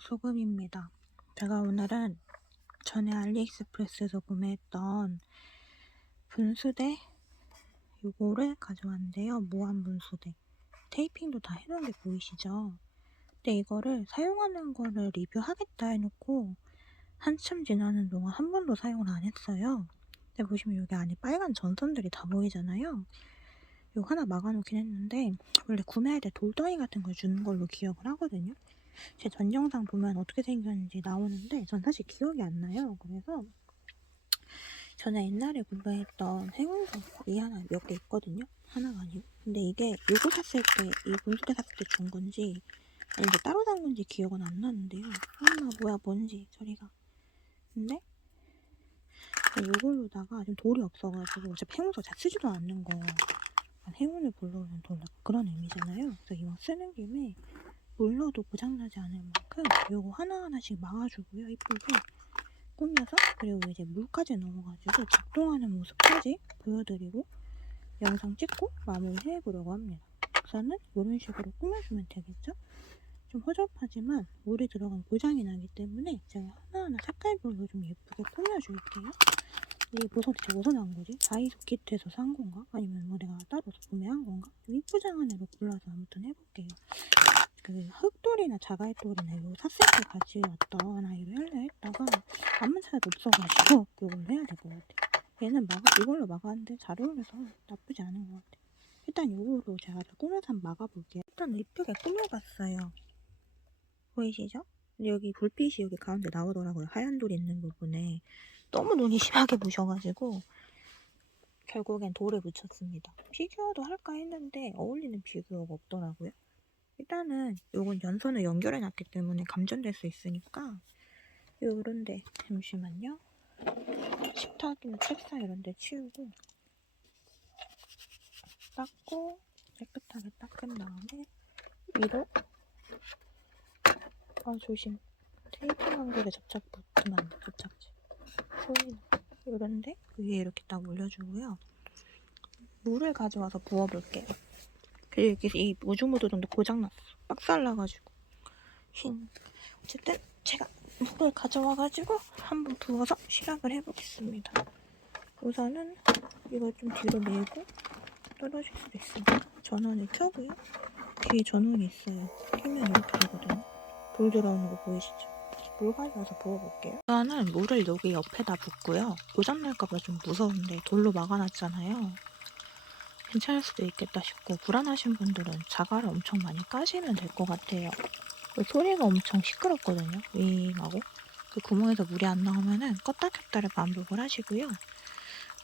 소금입니다. 제가 오늘은 전에 알리익스프레스에서 구매했던 분수대 요거를 가져왔는데요. 무한 분수대. 테이핑도 다 해놓은 게 보이시죠? 근데 이거를 사용하는 거를 리뷰하겠다 해놓고 한참 지나는 동안 한 번도 사용을 안 했어요. 근데 보시면 여기 안에 빨간 전선들이 다 보이잖아요. 이거 하나 막아놓긴 했는데 원래 구매할 때 돌덩이 같은 걸 주는 걸로 기억을 하거든요. 제 전 영상 보면 어떻게 생겼는지 나오는데 전 사실 기억이 안 나요. 그래서 전에 옛날에 구매했던 행운선이 하나 몇 개 있거든요. 하나가 아니고. 근데 이게 요거 샀을 때, 이 분수대 샀을 때 준 건지 아니면 따로 산 건지 기억은 안 나는데요. 아 뭐야 뭔지 소리가. 근데 이걸로다가 좀 돌이 없어가지고 어차피 행운서 잘 쓰지도 않는 거 행운을 불러오는 돌 그런 의미잖아요. 그래서 이왕 쓰는 김에 물러도 고장나지 않을 만큼 요거 하나하나씩 막아주고요. 이쁘게 꾸며서 그리고 이제 물까지 넣어가지고 작동하는 모습까지 보여드리고 영상 찍고 마무리 해보려고 합니다. 우선은 이런 식으로 꾸며주면 되겠죠? 좀 허접하지만 물이 들어가면 고장이 나기 때문에 제가 하나하나 색깔별로 좀 예쁘게 꾸며줄게요. 이게 보석이 제가 어디서 난 거지? 다이소 키트에서 산 건가? 아니면 뭐 내가 따로 구매한 건가? 좀 이쁘장한 애로 골라서 아무튼 해볼게요. 그 흑돌이나 자갈돌이나 이거 샀을 때 같이 왔던 아이로 할래 했다가 아무 차도 없어가지고 이걸로 해야 될 것 같아. 얘는 막아, 이걸로 막았는데 잘 어울려서 나쁘지 않은 것 같아. 일단 이걸로 제가 꾸며서 한번 막아볼게요. 일단 이쁘게 꾸며봤어요. 보이시죠? 여기 불빛이 여기 가운데 나오더라고요. 하얀 돌 있는 부분에. 너무 눈이 심하게 부셔가지고 결국엔 돌에 묻혔습니다. 피규어도 할까 했는데 어울리는 피규어가 없더라고요. 일단은 요건 연선을 연결해 놨기 때문에 감전될 수 있으니까 요런데 잠시만요. 식탁이나 책상 이런데 치우고 닦고 깨끗하게 닦은 다음에 위로 아 조심. 테이프 한국에 접착 붙으면 보이나. 요런데 위에 이렇게 딱 올려주고요. 물을 가져와서 부어볼게요 그리고 여기 이 우주무드등도 고장났어 빡살나가지고 흰 어쨌든 제가 물을 가져와가지고 한번 부어서 시락을 해보겠습니다 우선은 이걸 좀 뒤로 밀고 떨어질 수도 있으니까 전원을 켜고요 뒤에 전원이 있어요 켜면 이렇게 되거든요 불 들어오는 거 보이시죠? 물 가져와서 부어볼게요. 일단은 물을 여기 옆에다 붓고요. 고장날까봐 좀 무서운데 돌로 막아놨잖아요. 괜찮을 수도 있겠다 싶고 불안하신 분들은 자갈을 엄청 많이 까시면 될 것 같아요. 그 소리가 엄청 시끄럽거든요. 윙하고 그 구멍에서 물이 안 나오면은 껐다 켰다를 반복을 하시고요.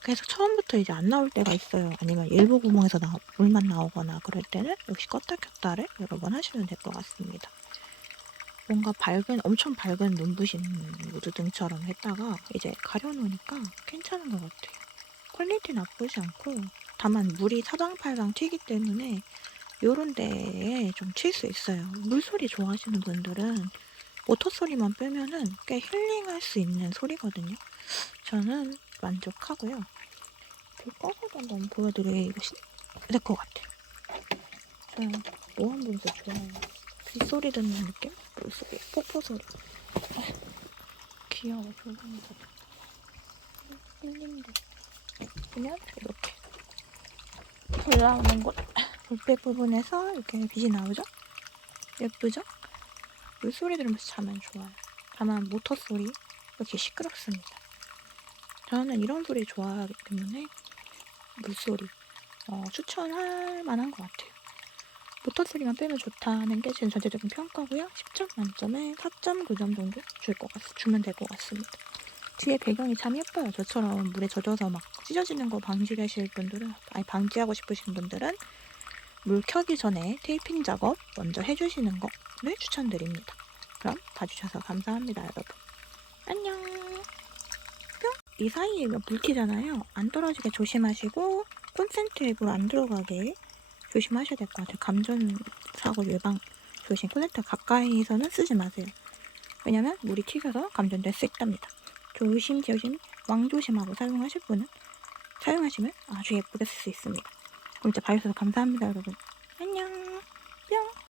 그래서 처음부터 이제 안 나올 때가 있어요. 아니면 일부 구멍에서 나, 물만 나오거나 그럴 때는 역시 껐다 켰다를 여러 번 하시면 될 것 같습니다. 뭔가 밝은 엄청 밝은 눈부신 무드등처럼 했다가 이제 가려놓으니까 괜찮은 것 같아요. 퀄리티 나쁘지 않고 다만 물이 사방팔방 튀기 때문에 요런 데에 좀튈수 있어요. 물소리 좋아하시는 분들은 모터 소리만 빼면은 꽤 힐링할 수 있는 소리거든요. 저는 만족하고요. 불 꺼서도 한번 보여드려야 될것 같아요. 저는 모험분수 좋아해요. 빗소리 듣는 느낌? 물소리, 폭포 소리. 귀여워, 조명이다. 힐링돼. 그냥 이렇게 올라오는 곳 볼백 부분에서 이렇게 빛이 나오죠? 예쁘죠? 물 소리 들으면서 자면 좋아요. 다만 모터 소리 이렇게 시끄럽습니다. 저는 이런 소리 좋아하기 때문에 물소리 어, 추천할 만한 것 같아요. 모터 소리만 빼면 좋다는 게 제 전체적인 평가고요. 10점 만점에 4.9점 정도 줄 것 같, 주면 될 것 같습니다. 뒤에 배경이 참 예뻐요. 저처럼 물에 젖어서 막 찢어지는 거 방지하실 분들은, 아니 방지하고 싶으신 분들은 물 켜기 전에 테이핑 작업 먼저 해주시는 거를 추천드립니다. 그럼 봐주셔서 감사합니다, 여러분. 안녕. 뿅. 이 사이에 불 켜잖아요. 안 떨어지게 조심하시고 콘센트 앱으로 안 들어가게 조심하셔야 될 것 같아요. 감전 사고 예방 조심. 콘센트 가까이서는 쓰지 마세요. 왜냐면 물이 튀겨서 감전될 수 있답니다. 조심 조심 왕조심하고 사용하실 분은 사용하시면 아주 예쁘게 쓸 수 있습니다. 그럼 봐주셔서 감사합니다, 여러분. 안녕.